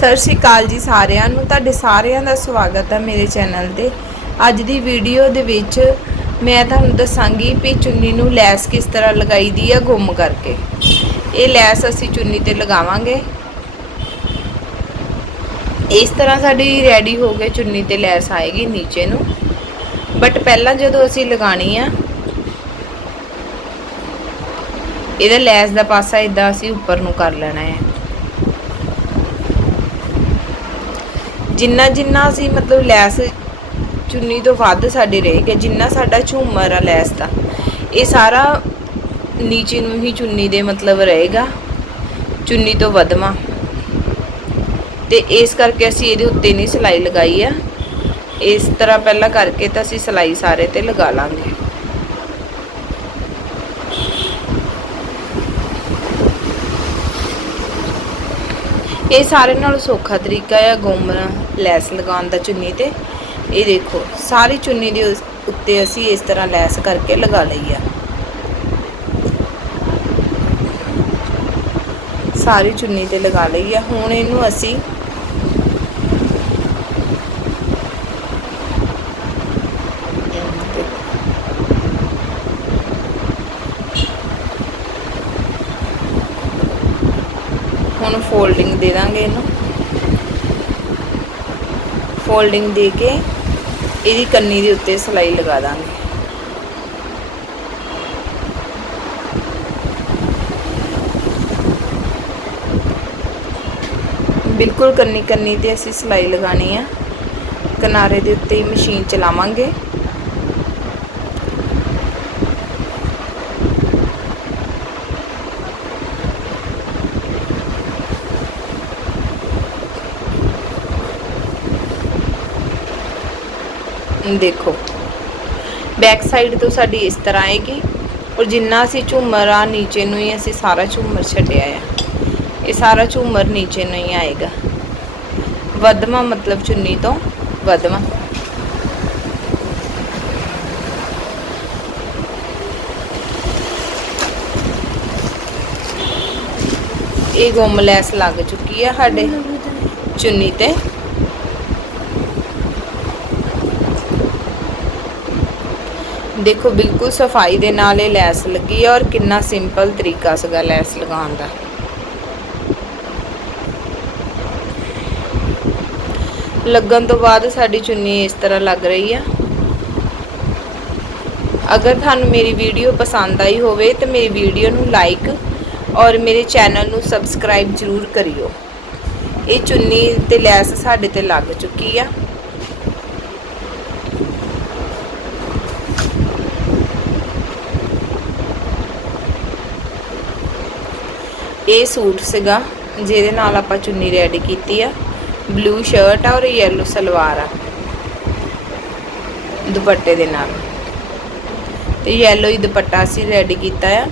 ਸਤਿ ਸ਼੍ਰੀ ਅਕਾਲ ਜੀ ਸਾਰਿਆਂ ਨੂੰ। ਤੁਹਾਡੇ ਸਾਰਿਆਂ ਦਾ ਸਵਾਗਤ ਹੈ ਮੇਰੇ ਚੈਨਲ ਤੇ। ਅੱਜ ਦੀ ਵੀਡੀਓ ਦੇ ਵਿੱਚ ਮੈਂ ਤੁਹਾਨੂੰ ਦੱਸਾਂਗੀ ਵੀ ਚੁੰਨੀ ਨੂੰ ਲੈਸ ਕਿਸ ਤਰ੍ਹਾਂ ਲਗਾਈ ਦੀ ਆ ਗੁੰਮ ਕਰਕੇ। ਇਹ ਲੈਸ ਅਸੀਂ ਚੁੰਨੀ ਤੇ ਲਗਾਵਾਂਗੇ। ਇਸ ਤਰ੍ਹਾਂ ਸਾਡੀ ਰੈਡੀ ਹੋ ਕੇ ਚੁੰਨੀ ਤੇ ਲੈਸ ਆਏਗੀ ਨੀਚੇ ਨੂੰ। ਬਟ ਪਹਿਲਾਂ ਜਦੋਂ ਅਸੀਂ ਲਗਾਣੀ ਆ, ਇਹਦਾ ਲੈਸ ਦਾ ਪਾਸਾ ਇਦਾਂ ਅਸੀਂ ਉੱਪਰ ਨੂੰ ਕਰ ਲੈਣਾ ਹੈ। ਜਿੰਨਾ ਜਿੰਨਾ ਅਸੀਂ ਮਤਲਬ ਲੈਸ ਚੁੰਨੀ ਤੋਂ ਵੱਧ ਸਾਡੇ ਰਹੇਗਾ ਜਿੰਨਾ ਸਾਡਾ ਝੂਮਰ ਆ ਲੈਸ ਦਾ, ਇਹ ਸਾਰਾ ਨੀਚੇ ਨੂੰ ਹੀ ਚੁੰਨੀ ਦੇ ਮਤਲਬ ਰਹੇਗਾ, ਚੁੰਨੀ ਤੋਂ ਵਧਵਾ। ਤੇ ਇਸ ਕਰਕੇ ਅਸੀਂ ਇਹਦੇ ਉੱਤੇ ਨਹੀਂ ਸਿਲਾਈ ਲਗਾਈ ਆ। ਇਸ ਤਰ੍ਹਾਂ ਪਹਿਲਾਂ ਕਰਕੇ ਤਾਂ ਅਸੀਂ ਸਿਲਾਈ ਸਾਰੇ ਤੇ ਲਗਾ ਲਾਂਗੇ। ਇਹ ਸਾਰੇ ਨਾਲੋਂ ਸੌਖਾ ਤਰੀਕਾ ਹੈ ਗੁੰਮ ਲੈਸ ਲਗਾਉਣ ਦਾ ਚੁੰਨੀ ਤੇ। ਇਹ ਦੇਖੋ, ਸਾਰੀ ਚੁੰਨੀ ਦੇ ਉੱਤੇ ਅਸੀਂ ਇਸ ਤਰ੍ਹਾਂ ਲੈਸ ਕਰਕੇ ਲਗਾ ਲਈ ਆ। ਸਾਰੀ ਚੁੰਨੀ ਤੇ ਲਗਾ ਲਈ ਆ। ਹੁਣ ਇਹਨੂੰ ਅਸੀਂ ਦੇਖੋ ਹੁਣ ਫੋਲਡਿੰਗ ਦੇ ਦਾਂਗੇ ਇਹਨੂੰ। ਫੋਲਡਿੰਗ ਦੇ ਕੇ ਇਹਦੀ ਕੰਨੀ ਦੇ ਉੱਤੇ ਸਲਾਈ ਲਗਾ ਦਾਂਗੇ। ਬਿਲਕੁਲ ਕੰਨੀ ਕੰਨੀ ਤੇ ਅਸੀਂ ਸਲਾਈ ਲਗਾਣੀ ਆ। ਕਿਨਾਰੇ ਦੇ ਉੱਤੇ ਹੀ ਮਸ਼ੀਨ ਚਲਾਵਾਂਗੇ। ਦੇਖੋ। ਬੈਕ ਸਾਈਡ ਤੋਂ ਸਾਡੀ ਇਸ ਤਰ੍ਹਾਂ ਆਏਗੀ ਔਰ ਜਿੰਨਾ ਅਸੀਂ ਝੂਮਰ ਆ, ਨੀਚੇ ਨੂੰ ਹੀ ਅਸੀਂ ਸਾਰਾ ਝੂਮਰ ਛੱਡਿਆ ਆ। ਇਹ ਸਾਰਾ ਝੂਮਰ ਨੀਚੇ ਨੂੰ ਹੀ ਆਏਗਾ। ਵਧਵਾ ਮਤਲਬ ਚੁੰਨੀ ਤੋਂ ਵਧਵਾ। ਇਹ ਗੁੰਮ ਲੈਸ ਲੱਗ ਚੁੱਕੀ ਆ ਸਾਡੇ ਚੁੰਨੀ ਤੇ। ਦੇਖੋ, ਬਿਲਕੁਲ ਸਫ਼ਾਈ ਦੇ ਨਾਲ ਇਹ ਲੈਸ ਲੱਗੀ ਹੈ ਔਰ ਕਿੰਨਾ ਸਿੰਪਲ ਤਰੀਕਾ ਸੀਗਾ ਲੈਸ ਲਗਾਉਣ ਦਾ। ਲੱਗਣ ਤੋਂ ਬਾਅਦ ਸਾਡੀ ਚੁੰਨੀ ਇਸ ਤਰ੍ਹਾਂ ਲੱਗ ਰਹੀ ਆ। ਅਗਰ ਤੁਹਾਨੂੰ ਮੇਰੀ ਵੀਡੀਓ ਪਸੰਦ ਆਈ ਹੋਵੇ ਤਾਂ ਮੇਰੀ ਵੀਡੀਓ ਨੂੰ ਲਾਈਕ ਔਰ ਮੇਰੇ ਚੈਨਲ ਨੂੰ ਸਬਸਕ੍ਰਾਈਬ ਜ਼ਰੂਰ ਕਰਿਓ। ਇਹ ਚੁੰਨੀ ਤੇ ਲੈਸ ਸਾਡੇ ਤੇ ਲੱਗ ਚੁੱਕੀ ਆ। ਇਹ ਸੂਟ ਸੀਗਾ, ਜਿਹਦੇ ਨਾਲ ਆਪਾਂ ਚੁੰਨੀ ਰੈਡੀ ਕੀਤੀ ਆ। ਬਲੂ ਸ਼ਰਟ ਆ ਔਰ ਯੈਲੋ ਸਲਵਾਰ ਆ। ਦੁਪੱਟੇ ਦੇ ਨਾਲ। ਤੇ ਯੈਲੋ ਹੀ ਦੁਪੱਟਾ ਅਸੀਂ ਰੈਡੀ ਕੀਤਾ ਆ।